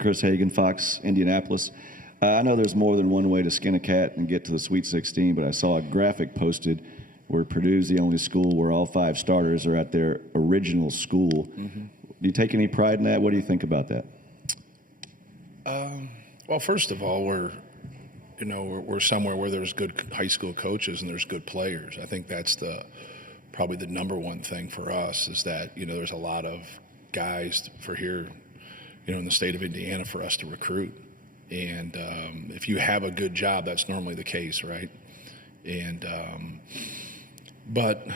Chris Hagan, Fox, Indianapolis. I know there's more than one way to skin a cat and get to the Sweet 16, but I saw a graphic posted where Purdue's the only school where all 5 starters are at their original school. Mm-hmm. Do you take any pride in that? What do you think about that? Well, first of all, we're somewhere where there's good high school coaches and there's good players. I think that's probably the number one thing for us is that, there's a lot of guys for here, in the state of Indiana for us to recruit. And if you have a good job, that's normally the case, right? And but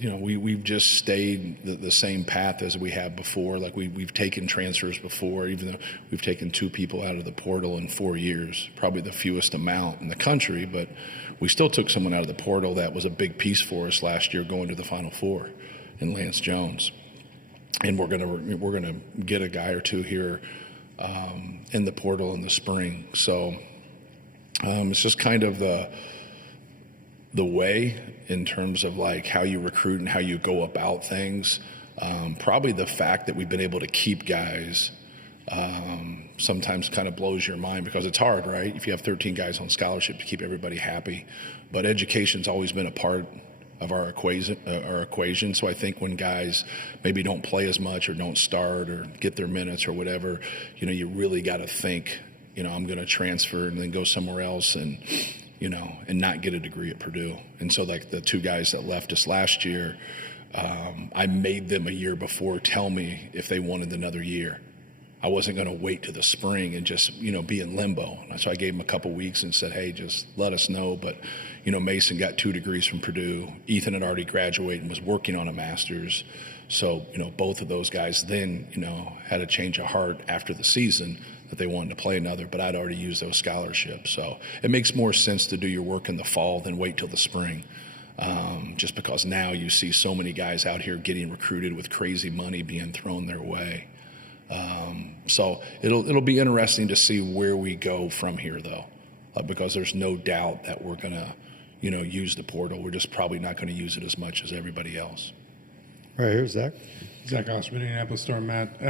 we've just stayed the same path as we have before. Like we've taken transfers before, even though we've taken 2 people out of the portal in 4 years, probably the fewest amount in the country. But we still took someone out of the portal that was a big piece for us last year, going to the Final Four, in Lance Jones. And we're gonna get a guy or 2 here in the portal in the spring. So it's just kind of the way in terms of like how you recruit and how you go about things. Probably the fact that we've been able to keep guys sometimes kind of blows your mind because it's hard, right? If you have 13 guys on scholarship to keep everybody happy. But education's always been a part of our equation. So I think when guys maybe don't play as much or don't start or get their minutes or whatever, you really got to think, I'm going to transfer and then go somewhere else and not get a degree at Purdue. And so like the 2 guys that left us last year, I made them a year before tell me if they wanted another year. I wasn't going to wait to the spring and just, be in limbo. So I gave them a couple weeks and said, hey, just let us know. But, Mason got 2 degrees from Purdue. Ethan had already graduated and was working on a master's. So, both of those guys then, had a change of heart after the season that they wanted to play another, but I'd already used those scholarships. So it makes more sense to do your work in the fall than wait till the spring. Just because now you see so many guys out here getting recruited with crazy money being thrown their way. So it'll be interesting to see where we go from here, though, because there's no doubt that we're going to, use the portal. We're just probably not going to use it as much as everybody else. Right, here's Zach. Zach Osterman, Indianapolis Star. Matt,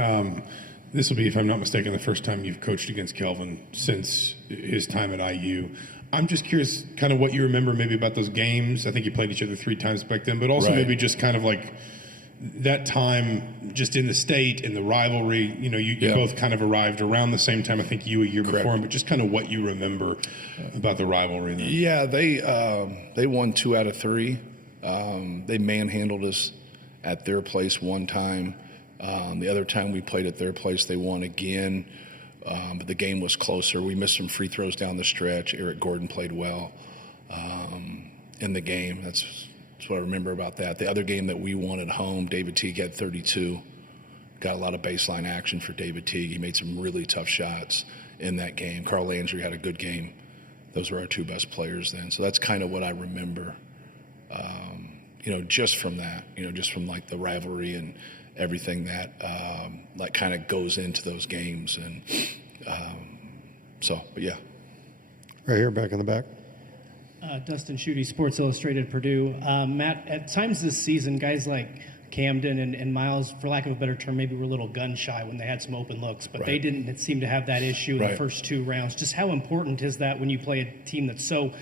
this will be, if I'm not mistaken, the first time you've coached against Kelvin since his time at IU. I'm just curious kind of what you remember maybe about those games. I think you played each other 3 times back then, but also maybe just kind of like that time just in the state and the rivalry. You both kind of arrived around the same time, I think you a year before him, but just kind of what you remember about the rivalry then. Yeah, they won 2 out of 3. They manhandled us at their place one time. The other time we played at their place, they won again, but the game was closer. We missed some free throws down the stretch. Eric Gordon played well in the game. That's what I remember about that. The other game that we won at home, David Teague had 32. Got a lot of baseline action for David Teague. He made some really tough shots in that game. Carl Landry had a good game. Those were our 2 best players then. So that's kind of what I remember, just from that, just from like the rivalry and everything that like kind of goes into those games. And but yeah. Right here, back in the back. Dustin Schutte, Sports Illustrated, Purdue. Matt, at times this season, guys like Camden and Miles, for lack of a better term, maybe were a little gun shy when they had some open looks, but they didn't seem to have that issue in the first 2 rounds. Just how important is that when you play a team that's so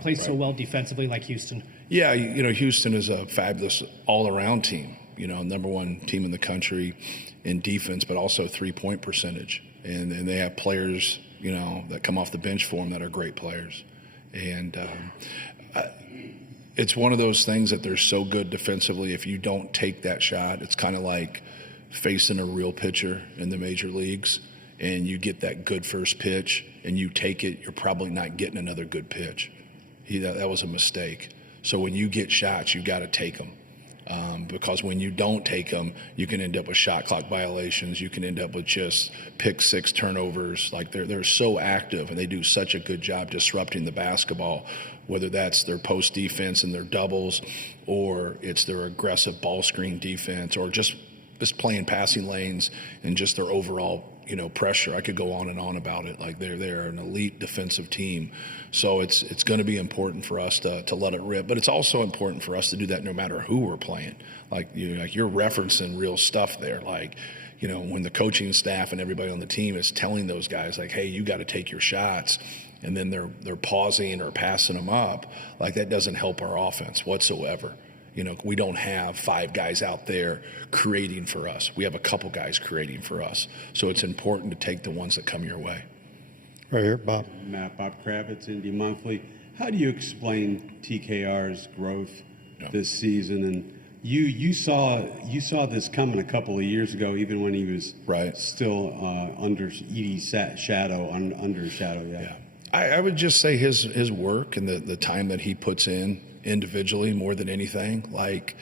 plays so well defensively like Houston? Yeah, Houston is a fabulous all-around team. Number 1 team in the country in defense, but also 3-point percentage. And they have players, that come off the bench for them that are great players. And it's one of those things that they're so good defensively. If you don't take that shot, it's kind of like facing a real pitcher in the major leagues, and you get that good first pitch and you take it, you're probably not getting another good pitch. That was a mistake. So when you get shots, you got to take them. Because when you don't take them, you can end up with shot clock violations. You can end up with just pick 6 turnovers. Like they're so active, and they do such a good job disrupting the basketball, whether that's their post defense and their doubles, or it's their aggressive ball screen defense, or just playing passing lanes and just their overall pressure. I could go on and on about it. Like they're an elite defensive team. So it's going to be important for us to let it rip, but it's also important for us to do that no matter who we're playing. Like you're referencing real stuff there. Like, when the coaching staff and everybody on the team is telling those guys like, hey, you got to take your shots, and then they're pausing or passing them up, like that doesn't help our offense whatsoever. We don't have 5 guys out there creating for us. We have a couple guys creating for us. So it's important to take the ones that come your way. Right here, Bob. Bob Kravitz, Indy Monthly. How do you explain TKR's growth this season? And you saw this coming a couple of years ago, even when he was still under Edie's shadow, under his shadow. Yeah. I would just say his work and the time that he puts in individually more than anything. Like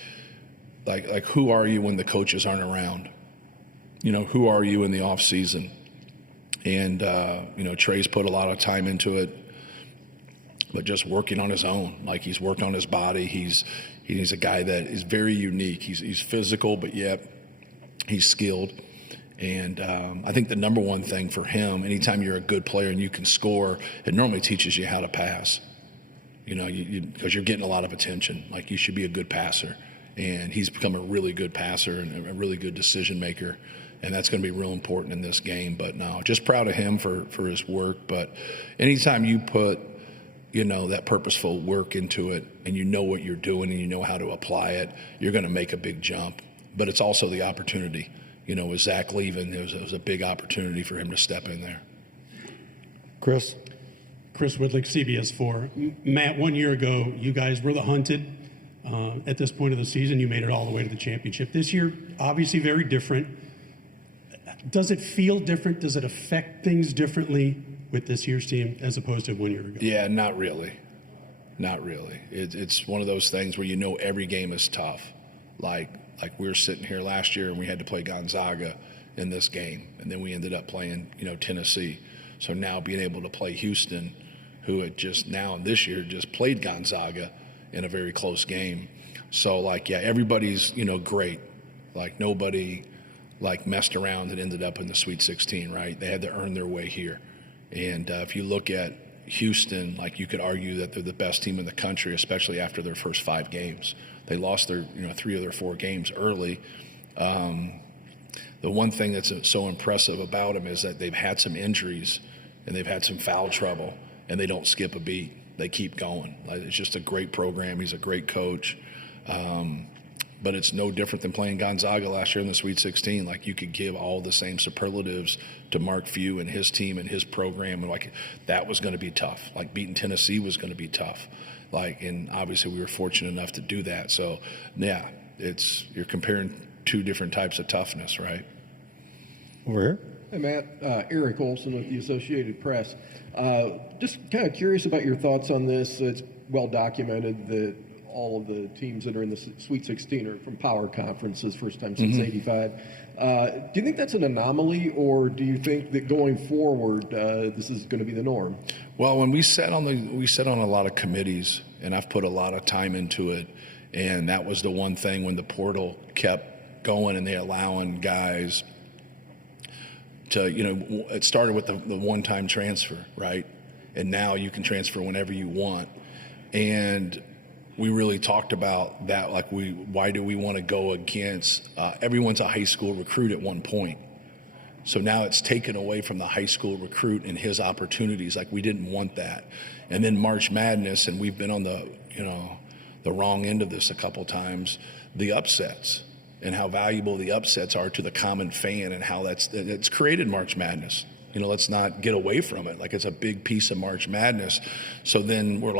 who are you when the coaches aren't around? Who are you in the off season? And Trey's put a lot of time into it, but just working on his own. Like he's worked on his body. He's a guy that is very unique. He's physical, but yet he's skilled. And I think the number one thing for him, anytime you're a good player and you can score, it normally teaches you how to pass. Because you're getting a lot of attention. Like you should be a good passer. And he's become a really good passer and a really good decision maker. And that's going to be real important in this game. But no, just proud of him for his work. But anytime you put, that purposeful work into it and you know what you're doing and you know how to apply it, you're going to make a big jump. But it's also the opportunity. With Zach leaving, it was a big opportunity for him to step in there. Chris Woodlick, CBS 4. Matt, 1 year ago, you guys were the hunted. At this point of the season, you made it all the way to the championship. This year, obviously very different. Does it feel different? Does it affect things differently with this year's team as opposed to 1 year ago? Yeah, not really. Not really. It's one of those things where every game is tough. Like we were sitting here last year and we had to play Gonzaga in this game, and then we ended up playing, Tennessee. So now being able to play Houston, who had just now this year just played Gonzaga in a very close game. So everybody's, great. Like nobody messed around and ended up in the Sweet 16, right? They had to earn their way here. And if you look at Houston, you could argue that they're the best team in the country, especially after their first 5 games. They lost their 3 of their 4 games early. The one thing that's so impressive about them is that they've had some injuries and they've had some foul trouble, and they don't skip a beat. They keep going. It's just a great program. He's a great coach. But it's no different than playing Gonzaga last year in the Sweet 16. You could give all the same superlatives to Mark Few and his team and his program, and that was going to be tough. Beating Tennessee was going to be tough. And obviously we were fortunate enough to do that. So yeah, you're comparing 2 different types of toughness, right? Over here. Hey, Matt. Eric Olson with the Associated Press. Just kind of curious about your thoughts on this. It's well documented that all of the teams that are in the Sweet 16 are from power conferences, first time since '85. Do you think that's an anomaly, or do you think that going forward this is going to be the norm? Well, when we sat on a lot of committees, and I've put a lot of time into it, and that was the one thing when the portal kept going and they allowing guys to, it started with the one-time transfer, right? And now you can transfer whenever you want. And we really talked about that, why do we want to go against, everyone's a high school recruit at one point. So now it's taken away from the high school recruit and his opportunities. We didn't want that. And then March Madness, and we've been on the wrong end of this a couple times, the upsets and how valuable the upsets are to the common fan and how it's created March Madness. Let's not get away from it. It's a big piece of March Madness. So then we're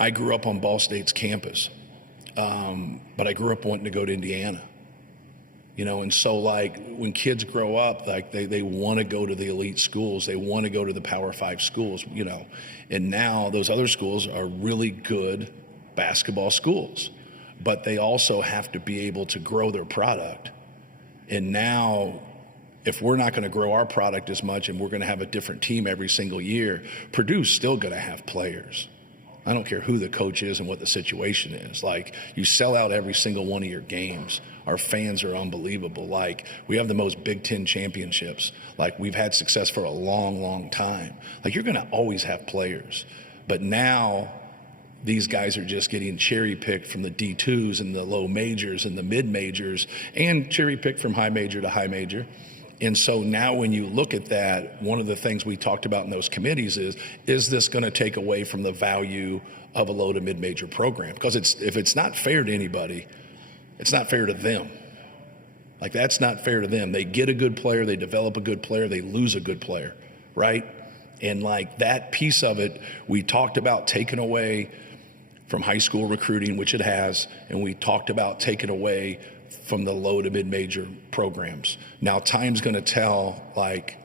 I grew up on Ball State's campus, but I grew up wanting to go to Indiana. And so when kids grow up, they want to go to the elite schools. They want to go to the Power 5 schools, and now those other schools are really good basketball schools, but they also have to be able to grow their product. And now if we're not going to grow our product as much and we're going to have a different team every single year, Purdue's still going to have players. I don't care who the coach is and what the situation is. You sell out every single one of your games. Our fans are unbelievable. We have the most Big Ten championships. We've had success for a long, long time. You're going to always have players. But now, these guys are just getting cherry picked from the D2s and the low majors and the mid majors and cherry picked from high major to high major. And so now when you look at that, one of the things we talked about in those committees is this going to take away from the value of a low to mid major program? Because if it's not fair to anybody, it's not fair to them. Like, that's not fair to them. They get a good player, they develop a good player, they lose a good player, right? And like that piece of it, we talked about taking away from high school recruiting, which it has, and we talked about taking away from the low to mid-major programs. Now, time's going to tell, like,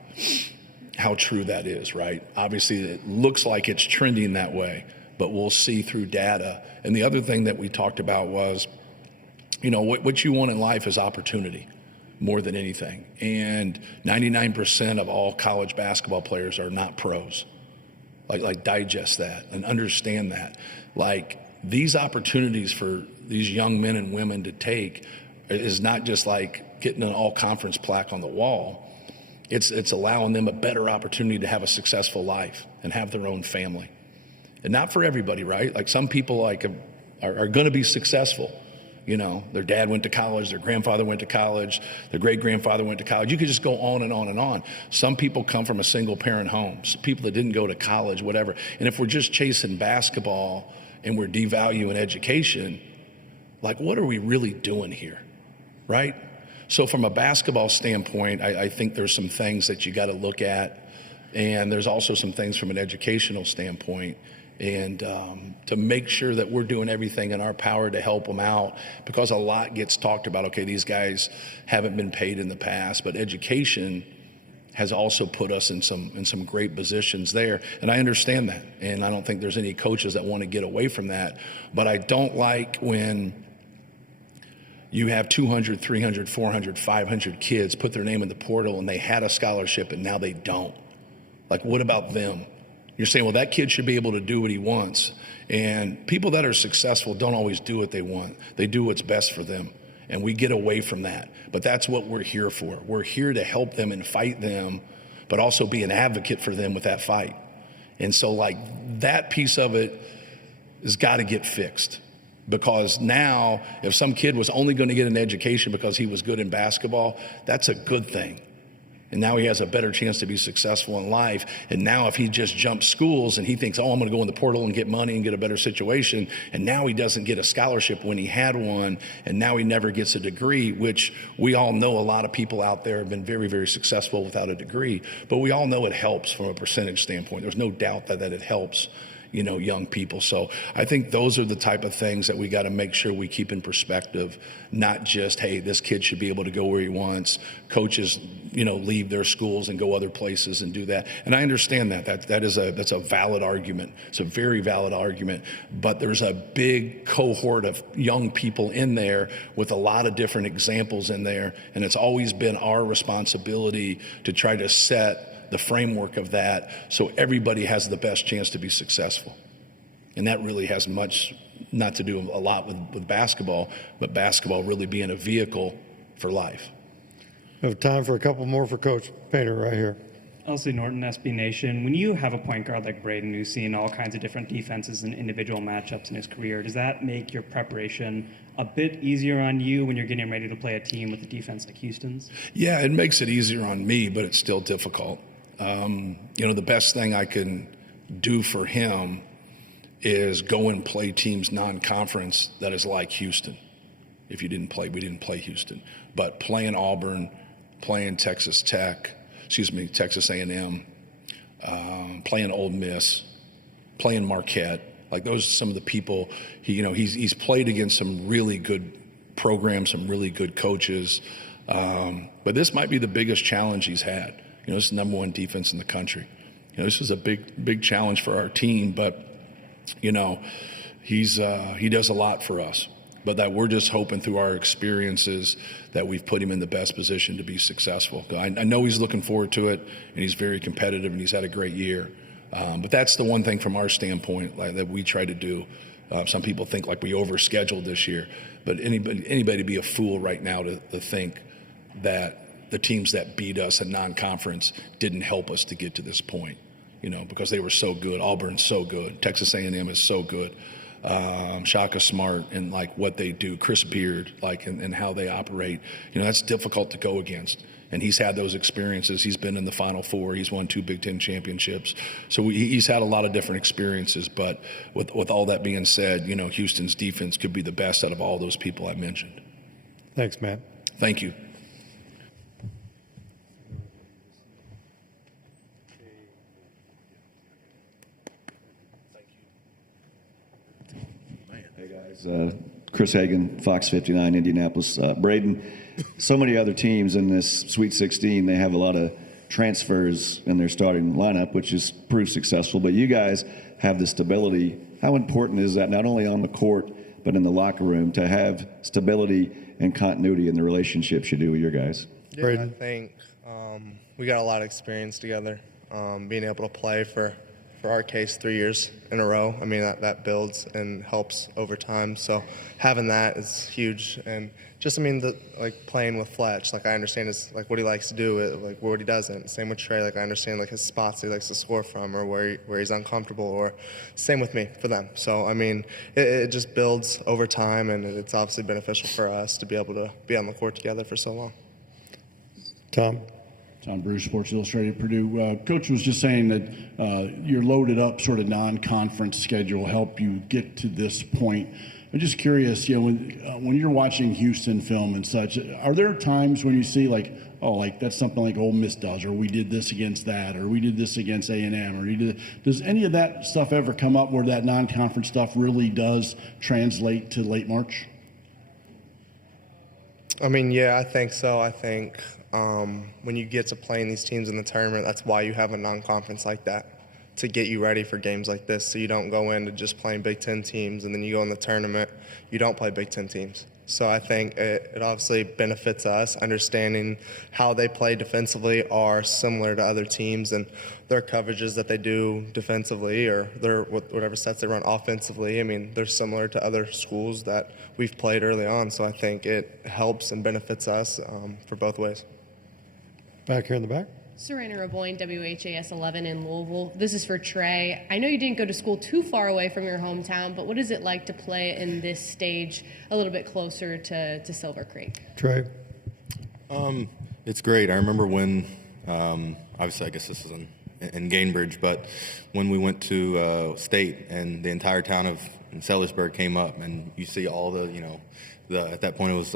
how true that is, right? Obviously, it looks like it's trending that way, but we'll see through data. And the other thing that we talked about was, you know, what you want in life is opportunity more than anything. And 99% of all college basketball players are not pros. Like digest that and understand that. Like, these opportunities for these young men and women to take is not just like getting an all-conference plaque on the wall. It's allowing them a better opportunity to have a successful life and have their own family. And not for everybody, right? Like, some people like are going to be successful. You know, their dad went to college, their grandfather went to college, their great-grandfather went to college. You could just go on and on and on. Some people come from a single-parent home, some people that didn't go to college, whatever. And if we're just chasing basketball and we're devaluing education, like, what are we really doing here, right? So from a basketball standpoint, I think there's some things that you got to look at, and there's also some things from an educational standpoint. And to make sure that we're doing everything in our power to help them out, because a lot gets talked about. Okay, these guys haven't been paid in the past, but education has also put us in some great positions there, and I understand that, and I don't think there's any coaches that want to get away from that. But I don't like when you have 200, 300, 400, 500 kids put their name in the portal and they had a scholarship and now they don't. Like, what about them? You're saying, well, that kid should be able to do what he wants. And people that are successful don't always do what they want. They do what's best for them. And we get away from that. But that's what we're here for. We're here to help them and fight them, but also be an advocate for them with that fight. And so, like, that piece of it has got to get fixed. Because now, if some kid was only going to get an education because he was good in basketball, that's a good thing. And now he has a better chance to be successful in life. And now if he just jumps schools and he thinks, oh, I'm going to go in the portal and get money and get a better situation, and now he doesn't get a scholarship when he had one, and now he never gets a degree, which we all know a lot of people out there have been very, very successful without a degree. But we all know it helps from a percentage standpoint. There's no doubt that it helps, you know, young people. So I think those are the type of things that we got to make sure we keep in perspective, not just, hey, this kid should be able to go where he wants. Coaches, you know, leave their schools and go other places and do that. And I understand that's a valid argument. It's a very valid argument. But there's a big cohort of young people in there with a lot of different examples in there. And it's always been our responsibility to try to set the framework of that so everybody has the best chance to be successful. And that really has much not to do a lot with basketball, but basketball really being a vehicle for life. We have time for a couple more for Coach Painter right here. Elsie Norton, SB Nation. When you have a point guard like Braden who's seen all kinds of different defenses and individual matchups in his career, does that make your preparation a bit easier on you when you're getting ready to play a team with a defense like Houston's? Yeah, it makes it easier on me, but it's still difficult. You know, the best thing I can do for him is go and play teams non-conference that is like Houston. If you didn't play, we didn't play Houston. But playing Auburn, playing Texas A&M, playing Ole Miss, playing Marquette, like those are some of the people, he's played against some really good programs, some really good coaches. But this might be the biggest challenge he's had. You know, this is the number one defense in the country. You know, this is a big challenge for our team, but, you know, he does a lot for us. But that we're just hoping through our experiences that we've put him in the best position to be successful. I know he's looking forward to it, and he's very competitive, and he's had a great year. But that's the one thing from our standpoint that we try to do. Some people think like we overscheduled this year, but anybody be a fool right now to think that the teams that beat us in non-conference didn't help us to get to this point, you know, because they were so good. Auburn's so good. Texas A&M is so good. Shaka Smart and like what they do, Chris Beard, like and how they operate. That's difficult to go against. And he's had those experiences. He's been in the Final Four. He's won 2 Big Ten championships. So he's had a lot of different experiences. But with all that being said, Houston's defense could be the best out of all those people I mentioned. Thanks, Matt. Thank you. Hey guys, Chris Hagan, Fox 59, Indianapolis. Braden, so many other teams in this Sweet 16, they have a lot of transfers in their starting lineup, which is proved successful. But you guys have the stability. How important is that, not only on the court, but in the locker room, to have stability and continuity in the relationships you do with your guys? Yeah, Braden? I think we got a lot of experience together. Being able to play for our case 3 years in a row, I mean, that builds and helps over time. So having that is huge. And just, playing with Fletch, like I understand what he likes to do, like what he doesn't. Same with Trey, like I understand his spots he likes to score from, or where he's uncomfortable, or same with me for them. So, it just builds over time, and it's obviously beneficial for us to be able to be on the court together for so long. Tom? Tom Bruce, Sports Illustrated, Purdue. Coach was just saying that your loaded up sort of non-conference schedule helped you get to this point. I'm just curious, when you're watching Houston film and such, are there times when you see that's something like Ole Miss does, or we did this against that, or we did this against A&M, or does any of that stuff ever come up where that non-conference stuff really does translate to late March? Yeah, I think so. I think when you get to playing these teams in the tournament, that's why you have a non-conference like that, to get you ready for games like this, so you don't go into just playing Big Ten teams and then you go in the tournament, you don't play Big Ten teams. So I think it obviously benefits us, understanding how they play defensively are similar to other teams, and their coverages that they do defensively, or their whatever sets they run offensively, they're similar to other schools that we've played early on. So I think it helps and benefits us for both ways. Back here in the back. Serena Raboyne, WHAS 11 in Louisville. This is for Trey. I know you didn't go to school too far away from your hometown, but what is it like to play in this stage a little bit closer to Silver Creek? Trey? It's great. I remember when, obviously I guess this is in Gainbridge, but when we went to state and the entire town of Sellersburg came up, and you see all the, at that point it was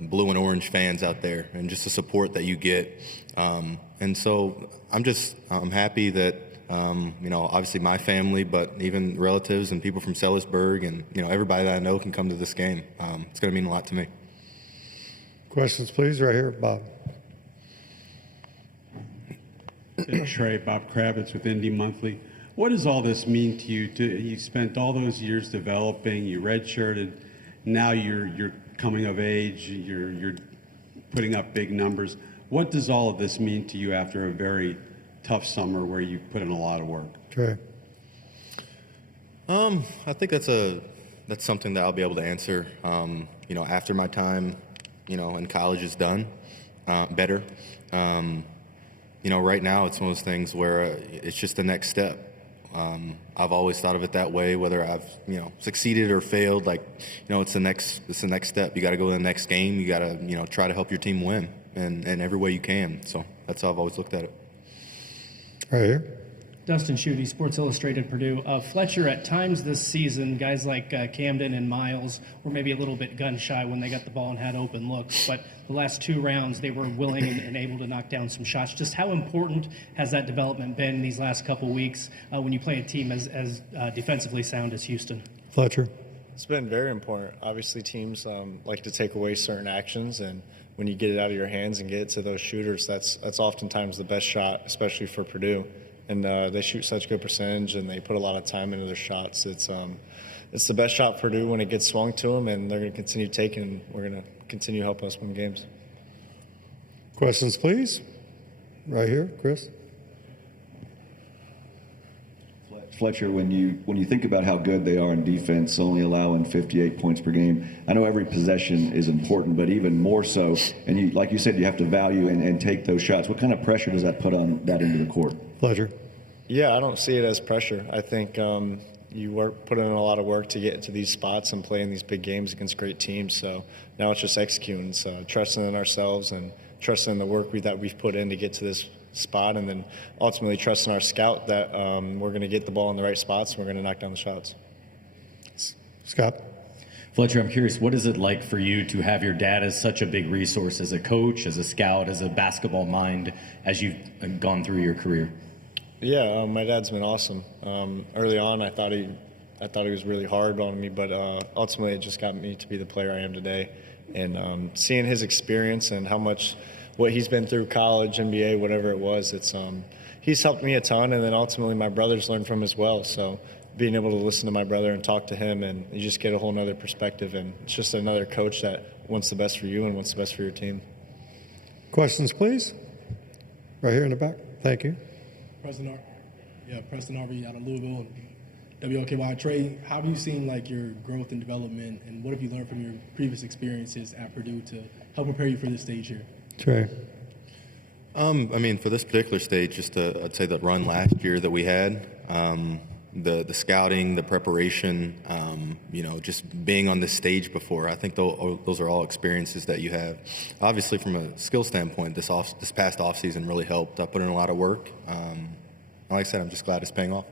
blue and orange fans out there, and just the support that you get. And so I'm happy that, obviously my family, but even relatives and people from Sellersburg and, everybody that I know can come to this game. It's going to mean a lot to me. Questions, please, right here, Bob. Trey, Bob Kravitz with Indy Monthly. What does all this mean to you? You spent all those years developing, you redshirted, now you're coming of age, you're putting up big numbers. What does all of this mean to you after a very tough summer where you put in a lot of work? Trey? I think that's something that I'll be able to answer, after my time, in college is done, better. Right now it's one of those things where it's just the next step. I've always thought of it that way, whether I've, succeeded or failed, it's the next step. You got to go to the next game. You got to, try to help your team win in every way you can. So that's how I've always looked at it. Right here. Dustin Schutte, Sports Illustrated, Purdue. Fletcher, at times this season, guys like Camden and Miles were maybe a little bit gun-shy when they got the ball and had open looks, but the last 2 rounds they were willing and able to knock down some shots. Just how important has that development been these last couple weeks when you play a team as defensively sound as Houston? Fletcher? It's been very important. Obviously, teams like to take away certain actions, and when you get it out of your hands and get it to those shooters, that's oftentimes the best shot, especially for Purdue. And they shoot such good percentage, and they put a lot of time into their shots. It's the best shot for Purdue when it gets swung to them, and they're going to continue taking, and we're going to continue helping us win games. Questions, please. Right here, Chris. Fletcher, when you think about how good they are in defense, only allowing 58 points per game, I know every possession is important, but even more so, and like you said, you have to value and take those shots. What kind of pressure does that put on that into the court? Fletcher? Yeah, I don't see it as pressure. I think you put in a lot of work to get into these spots and play in these big games against great teams. So now it's just executing, so trusting in ourselves and trusting in the work that we've put in to get to this spot, and then ultimately trusting our scout that we're going to get the ball in the right spots and we're going to knock down the shots. Scott? Fletcher, I'm curious, what is it like for you to have your dad as such a big resource as a coach, as a scout, as a basketball mind, as you've gone through your career? Yeah, my dad's been awesome. Early on, I thought he was really hard on me, but ultimately it just got me to be the player I am today. And seeing his experience and what he's been through, college, NBA, whatever it was, he's helped me a ton. And then ultimately my brothers learned from him as well. So being able to listen to my brother and talk to him, and you just get a whole nother perspective. And it's just another coach that wants the best for you and wants the best for your team. Questions, please. Right here in the back. Thank you. Preston Harvey out of Louisville and WOKY. Trey, how have you seen your growth and development, and what have you learned from your previous experiences at Purdue to help prepare you for this stage here? Trey. For this particular stage, I'd say the run last year that we had, the scouting, the preparation, just being on this stage before. I think those are all experiences that you have. Obviously, from a skill standpoint, this past offseason really helped. I put in a lot of work. Like I said, I'm just glad it's paying off.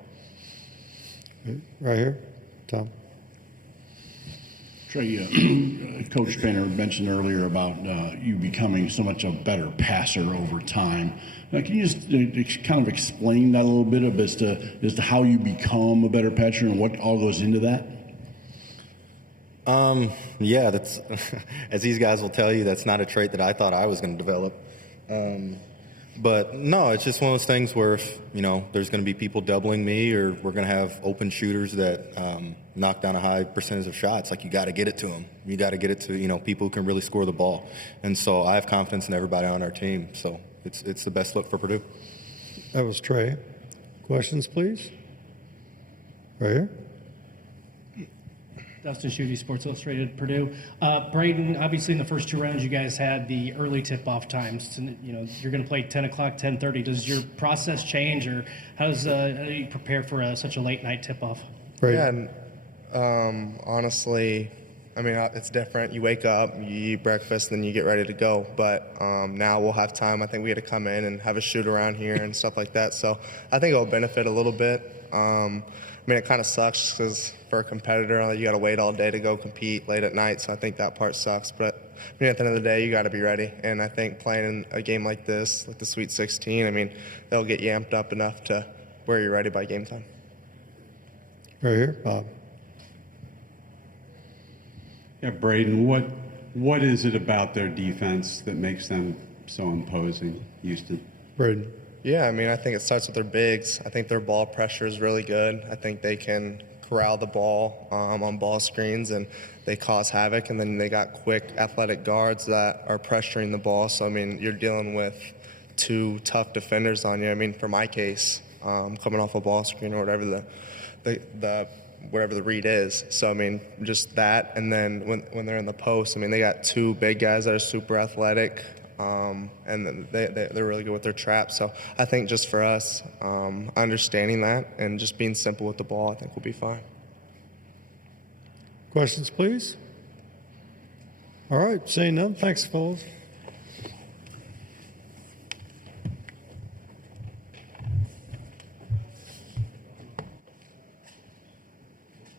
Right here, Tom. Trey, Coach Painter mentioned earlier about you becoming so much a better passer over time. Can you just kind of explain that a little bit as to how you become a better passer and what all goes into that? That's as these guys will tell you, that's not a trait that I thought I was going to develop. But no, it's just one of those things where if, there's going to be people doubling me, or we're going to have open shooters that knock down a high percentage of shots, you got to get it to them. You got to get it to, people who can really score the ball. And so I have confidence in everybody on our team. So it's the best look for Purdue. That was Trey. Questions, please. Right here. Dustin Schutte, Sports Illustrated, Purdue. Braden, obviously in the first two rounds you guys had the early tip-off times. You're going to play 10 o'clock, 10:30. Does your process change, or how do you prepare for such a late night tip-off? Braden. Yeah, honestly, it's different. You wake up, you eat breakfast, then you get ready to go. But now we'll have time. I think we get to come in and have a shoot around here and stuff like that. So I think it'll benefit a little bit. It kind of sucks because for a competitor, you got to wait all day to go compete late at night. So I think that part sucks. But at the end of the day, you got to be ready. And I think playing in a game like this, like the Sweet 16, they'll get you amped up enough to where you're ready by game time. Right here, Bob. Yeah, Braden, what is it about their defense that makes them so imposing, Houston? Braden. Yeah, I think it starts with their bigs. I think their ball pressure is really good. I think they can corral the ball on ball screens, and they cause havoc. And then they got quick, athletic guards that are pressuring the ball. So, you're dealing with two tough defenders on you. For my case, coming off a ball screen or whatever wherever the read is. So, just that. And then when they're in the post, they got two big guys that are super athletic. And then they're really good with their traps. So I think just for us, understanding that and just being simple with the ball, I think we'll be fine. Questions, please. All right, seeing none. Thanks, fellas.